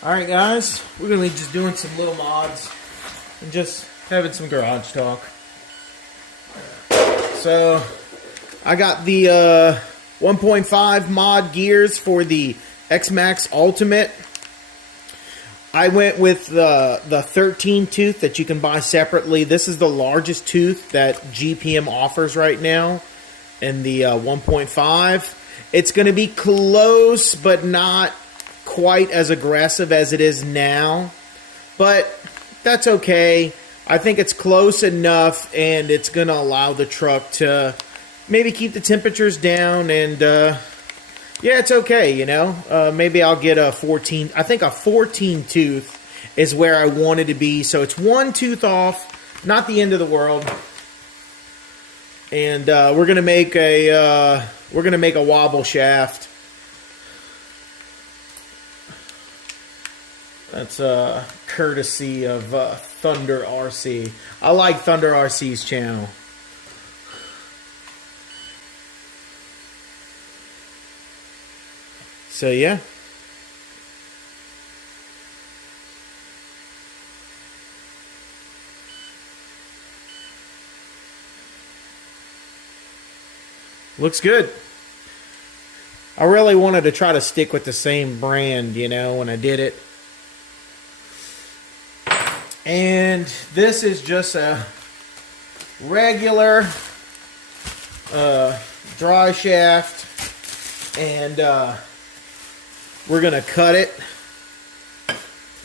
Alright guys, we're going to be just doing some little mods and just having some garage talk. So, I got the 1.5 mod gears for the XMAXX Ultimate. I went with the 13 tooth that you can buy separately. This is the largest tooth that GPM offers right now in the 1.5. It's going to be close, but not quite as aggressive as it is now. But that's okay. I think it's close enough, and it's going to allow the truck to maybe keep the temperatures down, and yeah, it's okay, you know. Maybe I'll get a 14. I think a 14 tooth is where I wanted to be. So it's one tooth off, not the end of the world. And we're gonna make a wobble shaft. That's courtesy of Thunder RC. I like Thunder RC's channel. So yeah. Looks good. I really wanted to try to stick with the same brand, you know, when I did it. And this is just a regular dry shaft, and we're gonna cut it.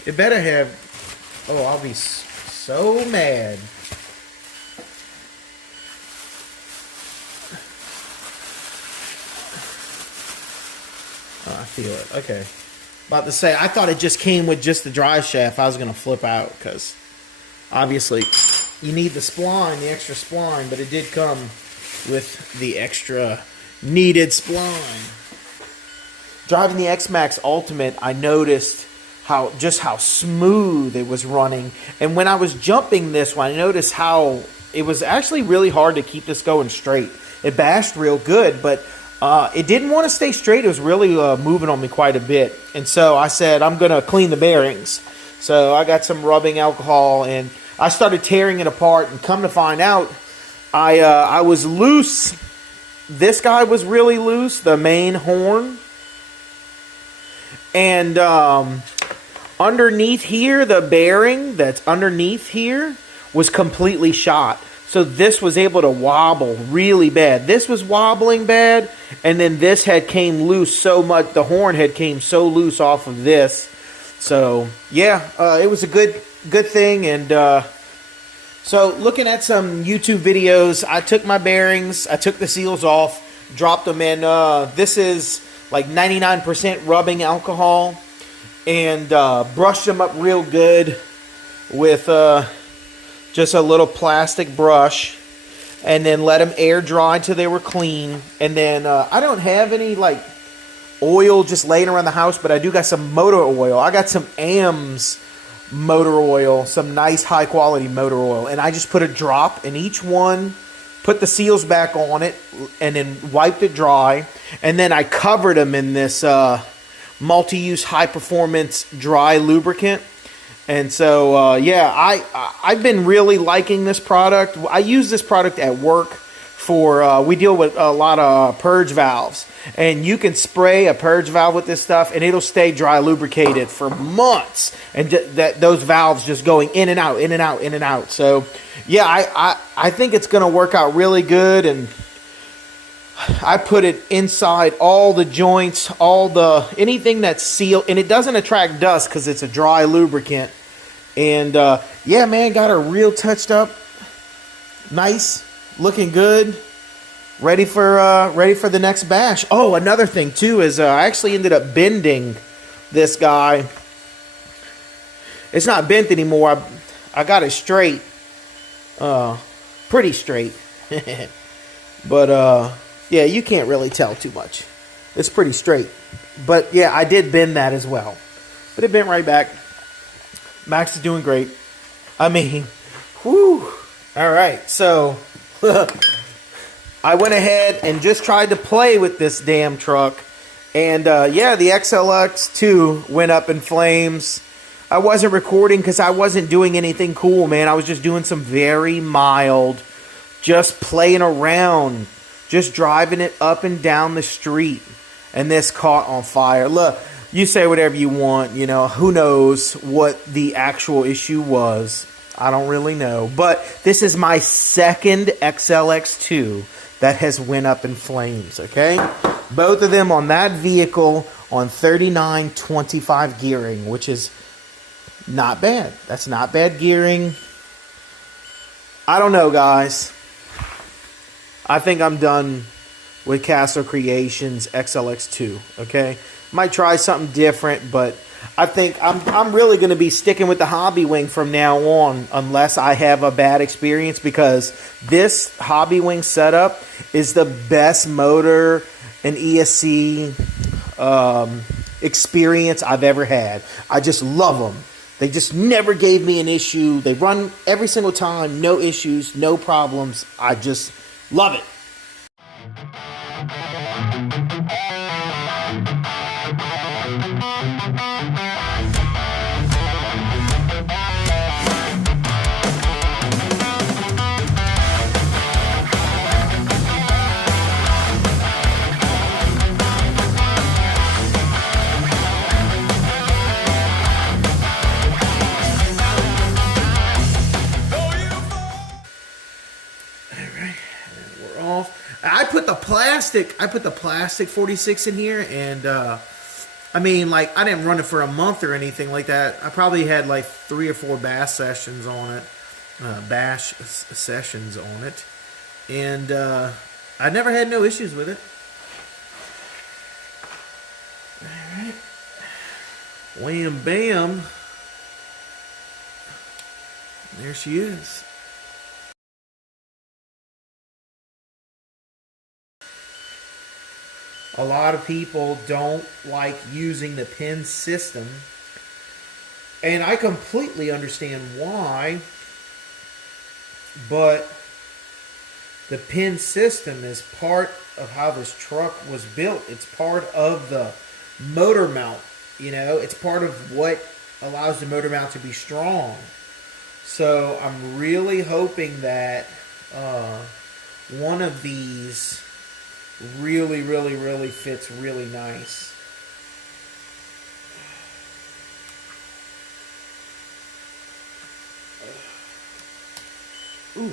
It better have, oh, I'll be so mad. Oh, I feel it. Okay. About to say, I thought it just came with just the dry shaft. I was gonna flip out because obviously you need the spline, the extra spline, but it did come with the extra needed spline. Driving the XMAXX Ultimate, I noticed how smooth it was running. And when I was jumping this one, I noticed how it was actually really hard to keep this going straight. It bashed real good, but it didn't want to stay straight. It was really moving on me quite a bit. And so I said, I'm going to clean the bearings. So I got some rubbing alcohol, and I started tearing it apart. And come to find out, I was loose. This guy was really loose, the main horn. And underneath here, the bearing that's underneath here was completely shot. So this was able to wobble really bad. This was wobbling bad, and then this head came loose so much. The horn head came so loose off of this. So yeah, it was a good thing. And so looking at some YouTube videos, I took my bearings, I took the seals off, dropped them in. This is like 99% rubbing alcohol, and brushed them up real good with just a little plastic brush, and then let them air dry till they were clean. And then I don't have any like oil just laying around the house, but I do got some motor oil. I got some AMS motor oil, some nice high quality motor oil, and I just put a drop in each one, put the seals back on it, and then wiped it dry. And then I covered them in this multi-use high performance dry lubricant. And so, yeah, I've been really liking this product. I use this product at work for, we deal with a lot of purge valves. And you can spray a purge valve with this stuff, and it'll stay dry lubricated for months. And those valves just going in and out, in and out, in and out. So, yeah, I think it's going to work out really good. And I put it inside all the joints, anything that's sealed, and it doesn't attract dust because it's a dry lubricant. And yeah, man, got her real touched up, nice, looking good, ready for the next bash. Oh, another thing too is I actually ended up bending this guy. It's not bent anymore. I got it straight, pretty straight, but yeah, you can't really tell too much. It's pretty straight. But yeah, I did bend that as well. But it bent right back. Max is doing great. I mean, whew. All right, so I went ahead and just tried to play with this damn truck And yeah, the XLX2 went up in flames. I wasn't recording because I wasn't doing anything cool, man. I was just doing some very mild, just playing around, just driving it up and down the street. And this caught on fire. Look, you say whatever you want, you know, who knows what the actual issue was. I don't really know. But this is my second XLX2 that has went up in flames, okay? Both of them on that vehicle on 3925 gearing, which is not bad. That's not bad gearing. I don't know, guys. I think I'm done with Castle Creations XLX2, okay? Might try something different, but I think I'm really going to be sticking with the Hobby Wing from now on unless I have a bad experience, because this Hobby Wing setup is the best motor and ESC experience I've ever had. I just love them. They just never gave me an issue. They run every single time, no issues, no problems. I just love it. I put the plastic 46 in here, and I mean, like, I didn't run it for a month or anything like that. I probably had like 3 or 4 bash sessions on it, and I never had no issues with it. All right, wham bam, there she is. A lot of people don't like using the pin system, and I completely understand why, but the pin system is part of how this truck was built. It's part of the motor mount, you know, it's part of what allows the motor mount to be strong. So I'm really hoping that one of these really fits really nice. Ooh.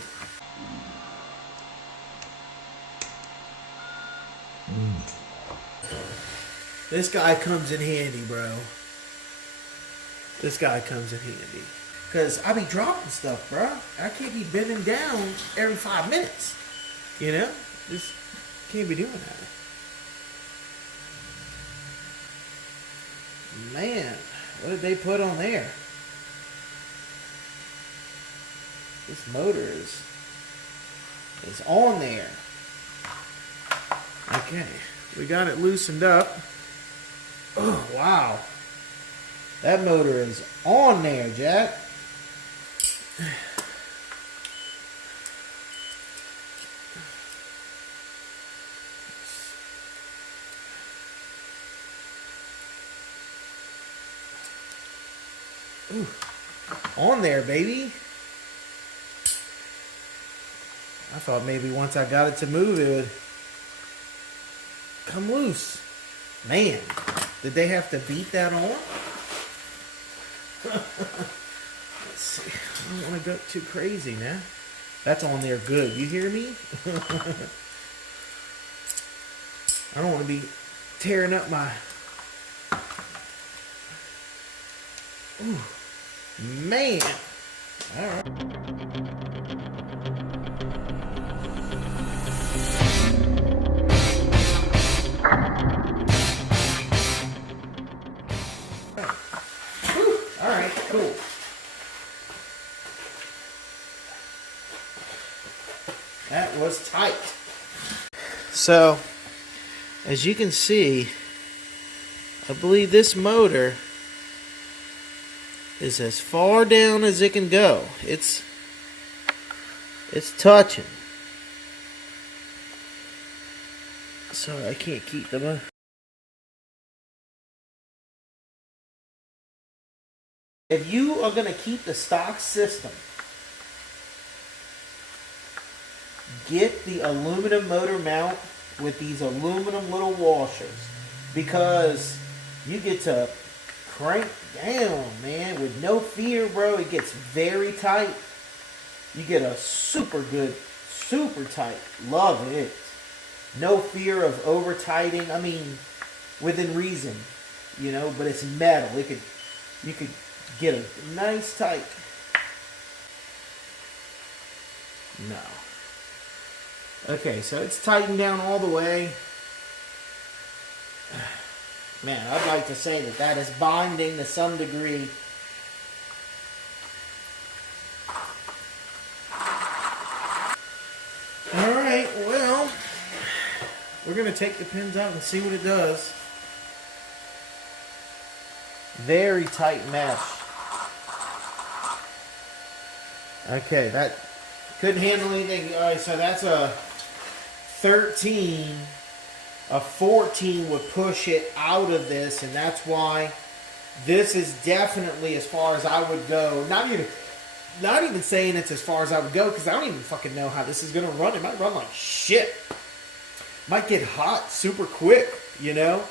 This guy comes in handy, bro. This guy comes in handy. Because I be dropping stuff, bro. I can't be bending down every 5 minutes. You know? Just can't be doing that. Man, what did they put on there? This motor is on there. Okay, we got it loosened up. Oh, wow. That motor is on there, Jack. Ooh, on there, baby. I thought maybe once I got it to move, it would come loose. Man, did they have to beat that on? Let's see. I don't want to go too crazy now. That's on there good. You hear me? I don't want to be tearing up my... Ooh. Man. All right. All right, cool. That was tight. So, as you can see, I believe this motor is as far down as it can go. It's touching. So I can't keep them up. If you are going to keep the stock system, get the aluminum motor mount with these aluminum little washers, because you get to crank down, man, with no fear, bro. It gets very tight. You get a super good, super tight. Love it. No fear of over tightening. I mean, within reason, you know, but it's metal. You could get a nice tight. No. Okay, so it's tightened down all the way. Man, I'd like to say that that is binding to some degree. Alright, well, we're going to take the pins out and see what it does. Very tight mesh. Okay, that couldn't handle anything. Alright, so that's a 13. A 14 would push it out of this, and that's why this is definitely as far as I would go. Not even saying it's as far as I would go, because I don't even fucking know how this is going to run. It might run like shit. Might get hot super quick, you know?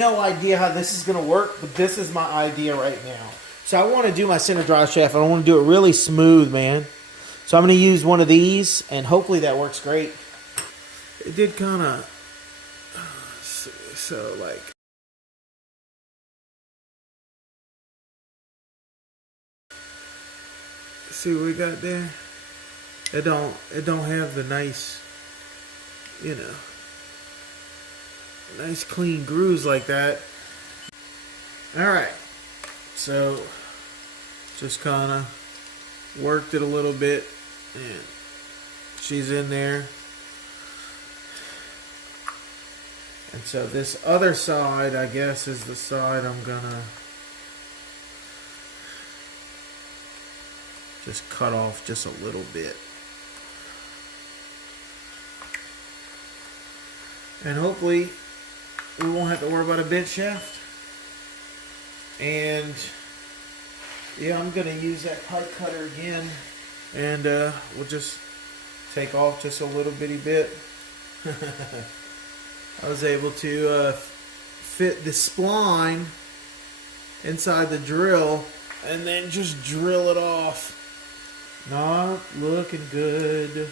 No idea how this is going to work, but this is my idea right now. So I want to do my center drive shaft. I want to do it really smooth, man. So I'm going to use one of these, and hopefully that works great. It did kind of, so like. See what we got there? It don't have the nice, you know, nice clean grooves like that. All right. So, just kind of worked it a little bit, and she's in there. And so this other side, I guess, is the side I'm gonna just cut off just a little bit. And hopefully, we won't have to worry about a bent shaft. And yeah, I'm gonna use that pipe cutter again, and we'll just take off just a little bitty bit. I was able to fit the spline inside the drill and then just drill it off. Not looking good.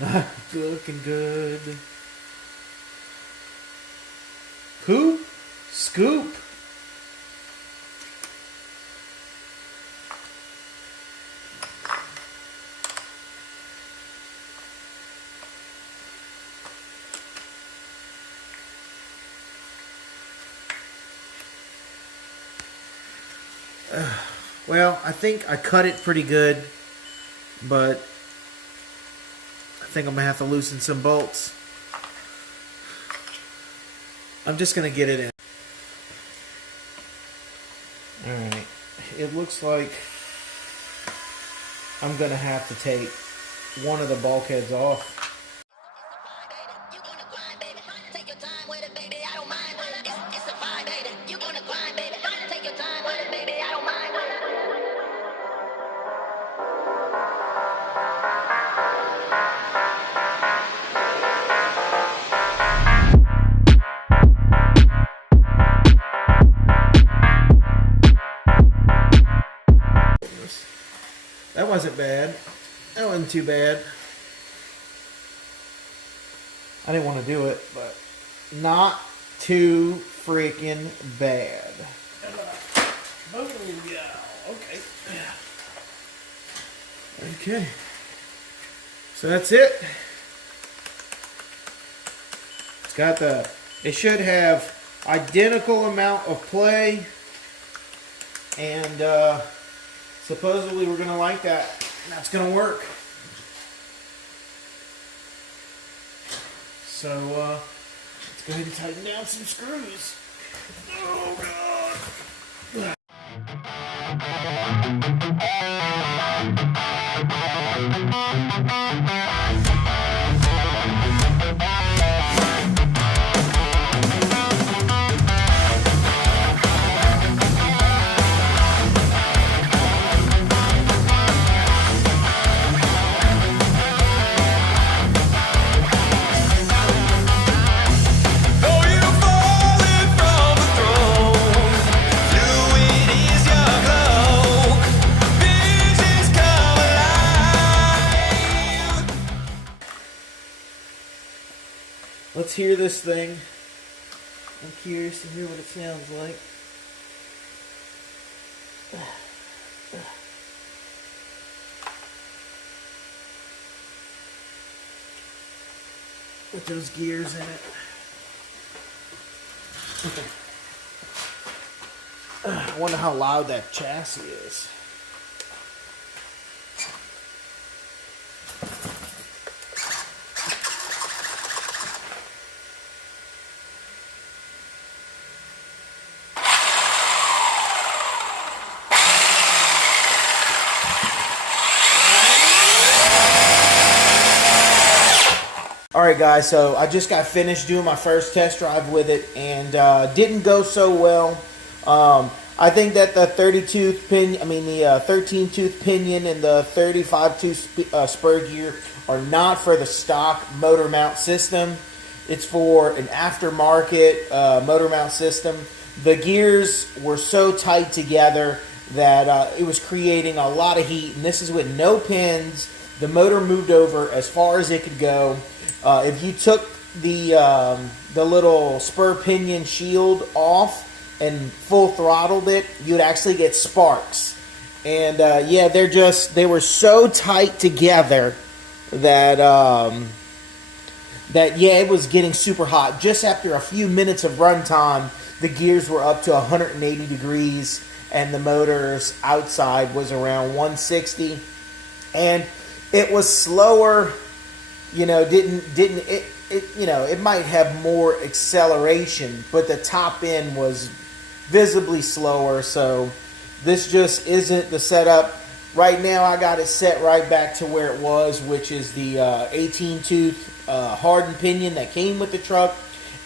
Not looking good. Who? Scoop. Well, I think I cut it pretty good, but I think I'm going to have to loosen some bolts. I'm just going to get it in. Alright, it looks like I'm going to have to take one of the bulkheads off. That wasn't bad. That wasn't too bad. I didn't want to do it, but not too freaking bad. Oh, yeah. Okay. Okay. So that's it. It's got the, it should have identical amount of play, and supposedly we're going to like that. That's going to work. So let's go ahead and tighten down some screws. Oh God. Let's hear this thing. I'm curious to hear what it sounds like. With those gears in it. I wonder how loud that chassis is. Alright guys, so I just got finished doing my first test drive with it, and didn't go so well. I think that the 13-tooth pinion and the 35-tooth spur gear are not for the stock motor mount system. It's for an aftermarket motor mount system. The gears were so tight together that it was creating a lot of heat, and this is with no pins. The motor moved over as far as it could go. If you took the little spur pinion shield off and full throttled it, you'd actually get sparks. And yeah, they were so tight together that yeah, it was getting super hot. Just after a few minutes of run time, the gears were up to 180 degrees, and the motors outside was around 160, and it was slower. You know, it might have more acceleration, but the top end was visibly slower. So this just isn't the setup. Right now I got it set right back to where it was, which is the 18-tooth hardened pinion that came with the truck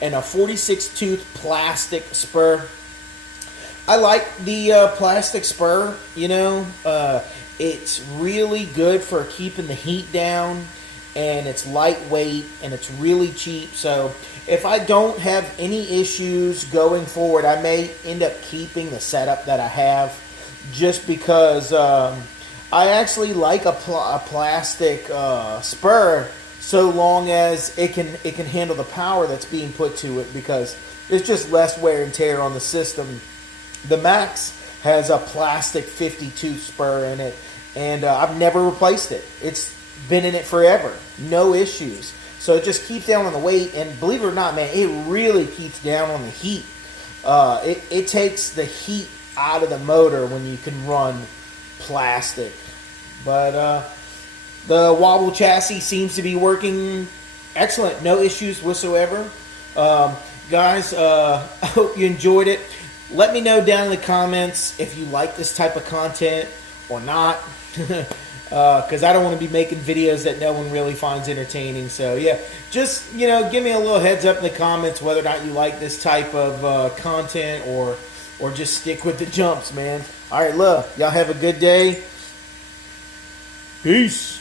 and a 46-tooth plastic spur. I like the plastic spur, you know. It's really good for keeping the heat down, and it's lightweight, and it's really cheap. So if I don't have any issues going forward, I may end up keeping the setup that I have, just because I actually like a plastic spur, so long as it can handle the power that's being put to it, because it's just less wear and tear on the system. The Max has a plastic 50-tooth spur in it, and I've never replaced it. It's been in it forever, no issues. So it just keeps down on the weight, and believe it or not, man, it really keeps down on the heat. It takes the heat out of the motor when you can run plastic. But the Wobble chassis seems to be working excellent, no issues whatsoever. Guys, I hope you enjoyed it. Let me know down in the comments if you like this type of content or not. Because I don't want to be making videos that no one really finds entertaining. So yeah, just, you know, give me a little heads up in the comments whether or not you like this type of content, or just stick with the jumps, man. All right, look, y'all have a good day. Peace.